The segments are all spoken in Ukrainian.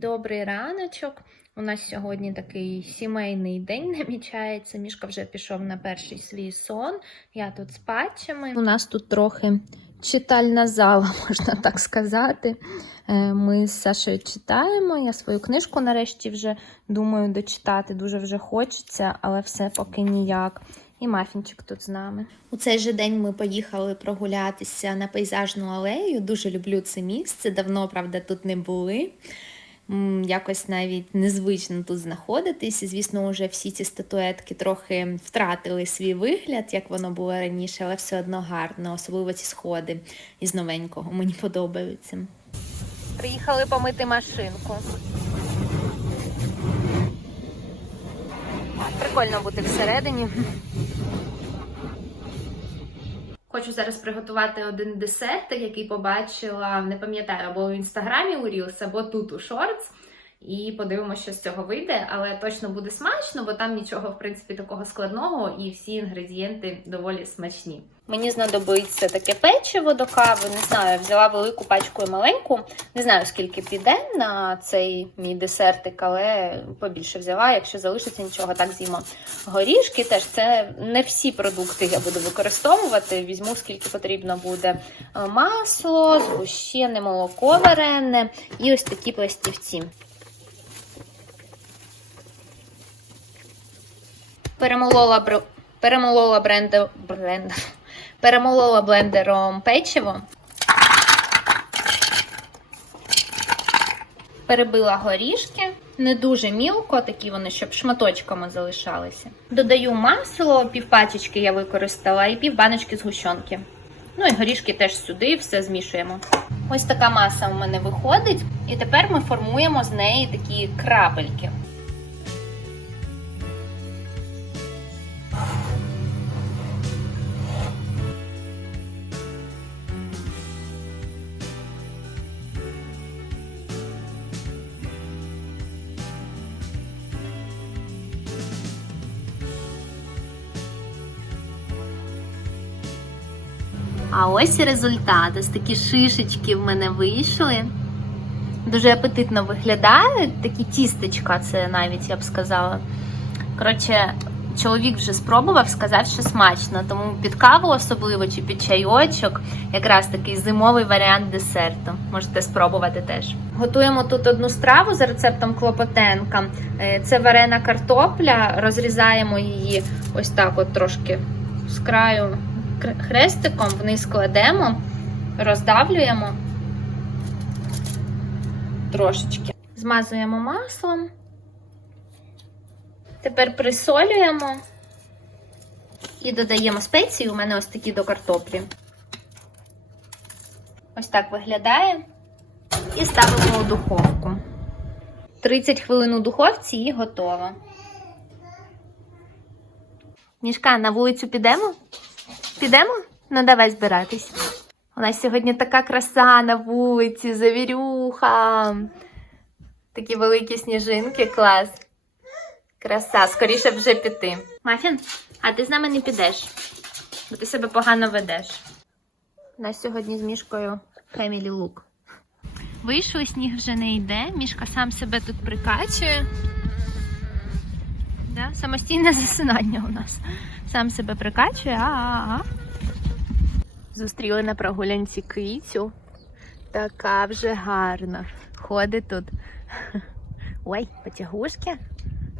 Добрий раночок. У нас сьогодні такий сімейний день намічається. Мішка вже пішов на перший свій сон. Я тут з патчами. У нас тут трохи читальна зала, можна так сказати. Е, Ми з Сашею читаємо. Я свою книжку нарешті вже думаю дочитати. Дуже вже хочеться, але все поки ніяк. І мафінчик тут з нами. У цей же день ми поїхали прогулятися на пейзажну алею. Дуже люблю це місце. Давно, правда, тут не були. Якось навіть незвично тут знаходитись. І, Звісно, вже всі ці статуетки трохи втратили свій вигляд, як воно було раніше, але все одно гарно, особливо ці сходи із новенького. Мені подобаються. Приїхали помити машинку. Прикольно бути всередині. Хочу зараз приготувати один десерт, який побачила, не пам'ятаю, або в інстаграмі у Reels, або тут у Shorts. І подивимося, що з цього вийде, але точно буде смачно, бо там нічого, в принципі, такого складного, і всі інгредієнти доволі смачні. Мені знадобиться таке печиво до кави. Не знаю, взяла велику пачку і маленьку. Не знаю, скільки піде на цей мій десертик, але побільше взяла. Якщо залишиться нічого, так з'їмо. Горішки теж це не всі продукти я буду використовувати. Візьму скільки потрібно буде масло, згущене молоко варене і ось такі пластівці. Перемолола перемолола бренде... бренд... перемолола блендером печиво. Перебила горішки, не дуже мілко, такі вони, щоб шматочками залишалися. Додаю масло, півпачечки я використала, і пів баночки згущенки. Ну і горішки теж сюди, все змішуємо. Ось така маса у мене виходить, і тепер ми формуємо з неї такі крапельки. А ось результат. Ось такі шишечки в мене вийшли. Дуже апетитно виглядають. Такі тістечка, це навіть я б сказала. Коротше, чоловік вже спробував, сказав, що смачно. Тому під каву, особливо чи під чайочок, якраз такий зимовий варіант десерту. Можете спробувати теж. Готуємо тут одну страву за рецептом Клопотенка. Е, Це варена картопля. Розрізаємо її ось так, от трошки з краю кр- хрестиком, вниз кладемо, роздавлюємо трошечки. Змазуємо маслом. Тепер присолюємо і додаємо спеції. У мене ось такі до картоплі. Ось так виглядає. І ставимо у духовку. 30 хвилин у духовці і готово. Мішка, на вулицю підемо? Підемо? Ну, давай збиратись. У нас сьогодні така краса на вулиці, завірюха. Такі великі сніжинки, клас. Краса, скоріше вже піти. Мафін, а ти з нами не підеш, бо ти себе погано ведеш. У нас сьогодні з мішкою Family Look. Вийшов, сніг вже не йде, мішка сам себе тут прикачує. Да? Самостійне засинання у нас. Сам себе прикачує. А-а-а. Зустріли на прогулянці кицю. Така вже гарна. Ходить тут. Ой, потягушки.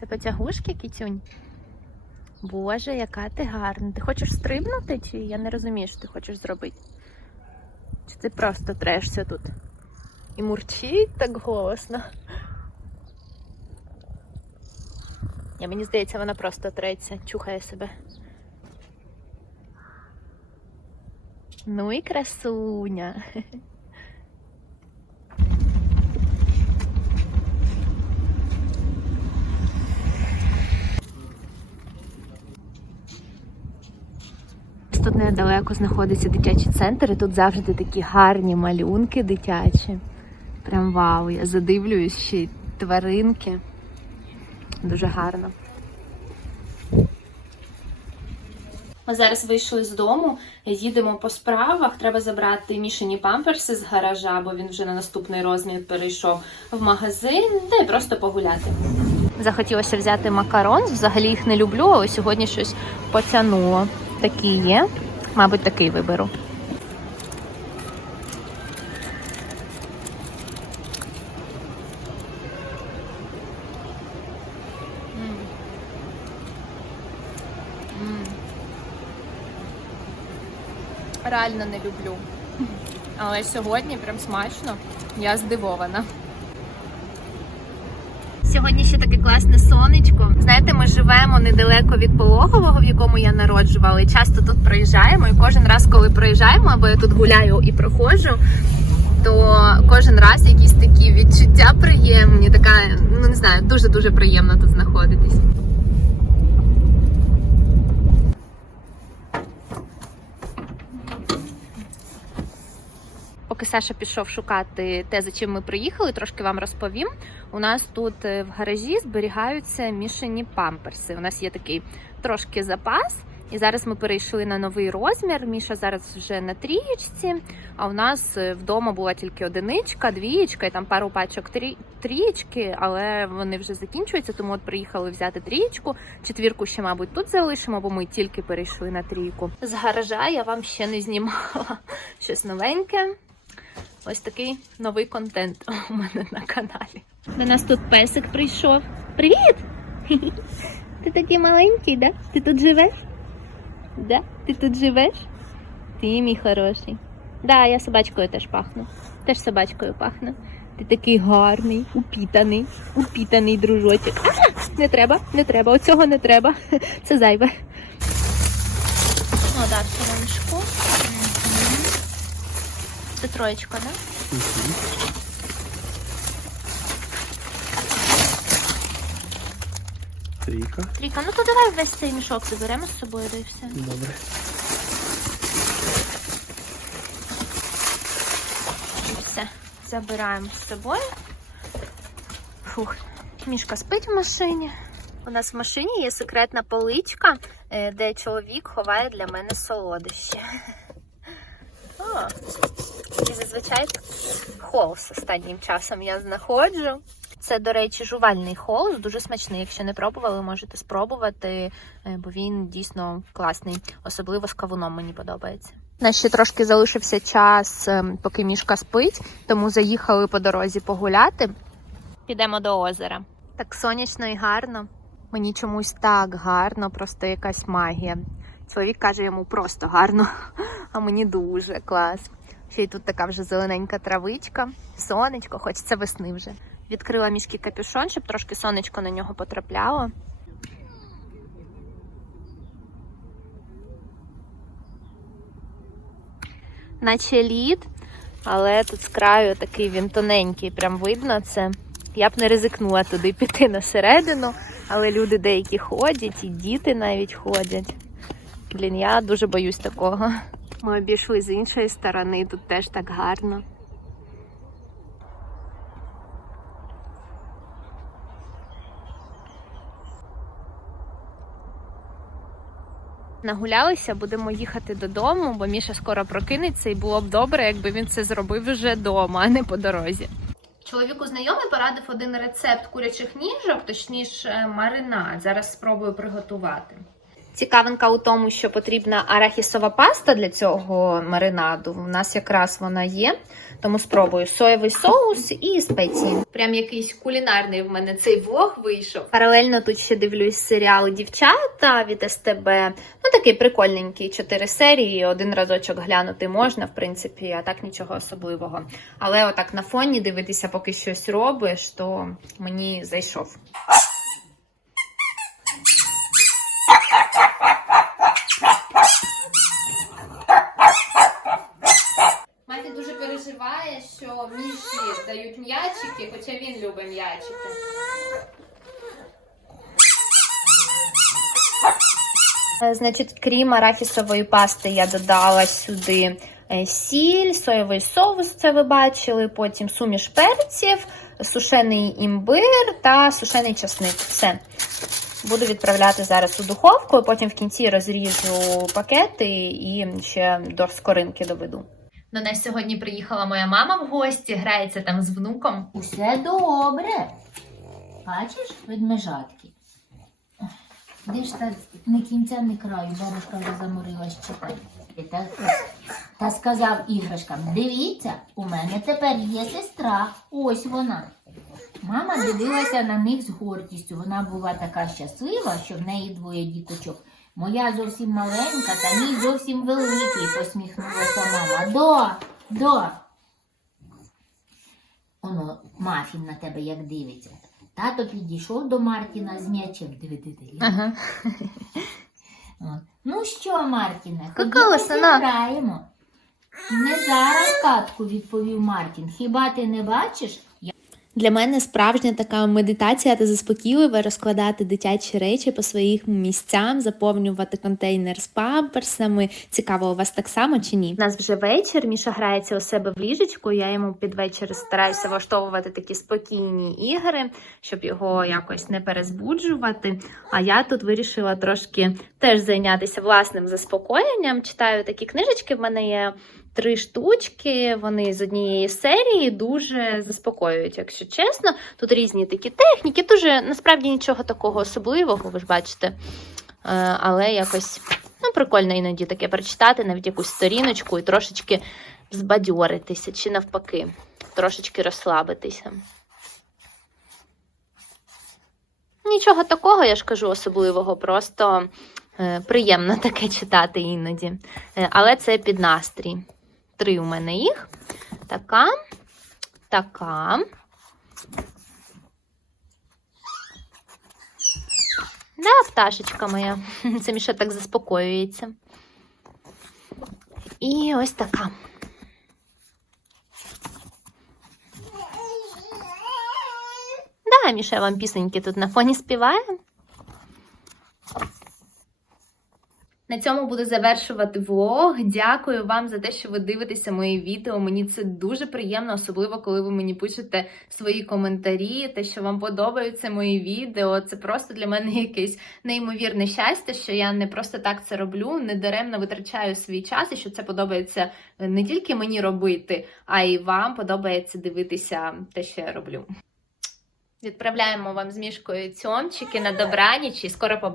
Це потягушки, кицюнь. Боже, яка ти гарна. Ти хочеш стрибнути, чи я не розумію, що ти хочеш зробити? Чи ти просто трешся тут? І мурчить так голосно. Я, мені здається, вона просто треться, чухає себе. Ну і красуня. Тут недалеко знаходиться дитячий центр, і тут завжди такі гарні малюнки дитячі. Прям вау, я задивлююсь ще й тваринки. Дуже гарно. Ми зараз вийшли з дому, їдемо по справах. Треба забрати мішані памперси з гаража, бо він вже на наступний розмір перейшов в магазин, та й просто погуляти. Захотілося взяти макарон. Взагалі їх не люблю, але сьогодні щось потягнуло. Такі є. Мабуть, такий виберу. Реально не люблю. Але сьогодні прям смачно. Я здивована. Сьогодні ще таке класне сонечко. Знаєте, ми живемо недалеко від пологового, в якому я народжувала. І часто тут проїжджаємо. І кожен раз, коли проїжджаємо, або я тут гуляю і проходжу, то кожен раз якісь такі відчуття приємні. Така, ну не знаю, дуже дуже приємно тут знаходитись. Поки Саша пішов шукати те, за чим ми приїхали, трошки вам розповім. У нас тут е, в гаражі зберігаються мішані памперси. У нас є такий трошки запас. І зараз ми перейшли на новий розмір. Міша зараз вже на трієчці. А у нас е, вдома була тільки одиничка, двієчка і там пару пачок трі... трієчки, але вони вже закінчуються, тому от приїхали взяти трієчку. Четвірку ще, мабуть, тут залишимо, бо ми тільки перейшли на трійку. З гаража я вам ще не знімала щось новеньке. Ось такий новий контент у мене на каналі. До нас тут песик прийшов. Привіт! Ти такий маленький, да? Ти тут живеш? Да? Ти тут живеш? Ти мій хороший. Да, я собачкою теж пахну. Теж собачкою пахну. Ти такий гарний, упітаний, упітаний дружочок. А, не треба, не треба, оцього не треба. Це зайве. О, да. Мгм. Це троєчка, да? Трійка. Трійка, ну то давай весь цей мішок заберемо з собою, да і все. Добре. І все. Забираємо з собою. Фух. Мішка спить в машині. У нас в машині є секретна поличка, е, де чоловік ховає для мене солодощі. О, і зазвичай холс останнім часом я знаходжу. Це, до речі, жувальний холс, дуже смачний. Якщо не пробували, можете спробувати, е, бо він дійсно класний, особливо з кавуном мені подобається. У нас ще трошки залишився час, ем, поки мішка спить, тому заїхали по дорозі погуляти. Підемо до озера. Так сонячно і гарно. Мені чомусь так гарно, просто якась магія. Чоловік каже йому просто гарно, а мені дуже клас. Ще й тут така вже зелененька травичка, сонечко, хочеться весни вже. Відкрила мішки капюшон, щоб трошки сонечко на нього потрапляло. Наче лід, але тут з краю такий він тоненький, прям видно це. Я б не ризикнула туди піти на середину, але люди деякі ходять, і діти навіть ходять. Блін, я дуже боюсь такого. Ми обійшли з іншої сторони, тут теж так гарно. Нагулялися, будемо їхати додому, бо Міша скоро прокинеться, і було б добре, якби він це зробив вже вдома, а не по дорозі. Чоловіку знайомий порадив один рецепт курячих ніжок, точніше маринад. Зараз спробую приготувати. Цікавинка у тому, що потрібна арахісова паста для цього маринаду. У нас якраз вона є, тому спробую соєвий соус і спеції. Прям якийсь кулінарний в мене цей влог вийшов. Паралельно тут ще дивлюсь серіал Дівчата від СТБ. Ну такий прикольненький, чотири серії. Один разочок глянути можна, в принципі, а так нічого особливого. Але отак на фоні дивитися, поки щось робиш, то мені зайшов. Мати дуже переживає, що міші дають м'ячики, хоча він любить м'ячики. Е, Значить, крім арахісової пасти, я додала сюди е, сіль, соєвий соус, це ви бачили, потім суміш перців, сушений імбир та сушений часник. Все. Буду відправляти зараз у духовку, потім в кінці розріжу пакети і ще до скоринки доведу. До нас сьогодні приїхала моя мама в гості, грається там з внуком. Усе добре. Бачиш, ведмежатки? Де ж та не кінця, не краю, бабушка вже заморилась читати. Та, та сказав іграшкам: дивіться, у мене тепер є сестра. Ось вона. Мама дивилася на них з гордістю. Вона була така щаслива, що в неї двоє діточок. Моя зовсім маленька, та мій зовсім великий, посміхнулася мама. До, до. Оно, мафін на тебе як дивиться. Тато підійшов до Мартіна з м'ячем. Диви, диви, диви. Ага. Ну що, Мартіне, ходімо синок? Не зараз, татку, відповів Мартін. Хіба ти не бачиш? Для мене справжня така медитація та заспокійливе розкладати дитячі речі по своїх місцям, заповнювати контейнер з памперсами. Цікаво, у вас так само чи ні? У нас вже вечір. Міша грається у себе в ліжечку. Я йому під вечір стараюся влаштовувати такі спокійні ігри, щоб його якось не перезбуджувати. А я тут вирішила трошки теж зайнятися власним заспокоєнням. Читаю такі книжечки. В мене є три штучки. Вони з однієї серії дуже заспокоюють, якщо чесно. Тут різні такі техніки. Дуже насправді нічого такого особливого, ви ж бачите. Е, Але якось ну, прикольно іноді таке прочитати, навіть якусь сторіночку і трошечки збадьоритися, чи навпаки, трошечки розслабитися. Нічого такого, я ж кажу, особливого, просто е, приємно таке читати іноді. Е, але це під настрій. Три у мене їх. Така, така. Да, пташечка моя. Це Міша так заспокоюється. І ось така. Да, Міша вам пісеньки тут на фоні співає. Цьому буду завершувати влог. Дякую вам за те, що ви дивитеся мої відео. Мені це дуже приємно, особливо коли ви мені пишете свої коментарі, те, що вам подобаються мої відео. Це просто для мене якесь неймовірне щастя, що я не просто так це роблю, не даремно витрачаю свій час, і що це подобається не тільки мені робити, а й вам подобається дивитися те, що я роблю. Відправляємо вам з мішкою цьомчики на добраніч і скоро побачимо.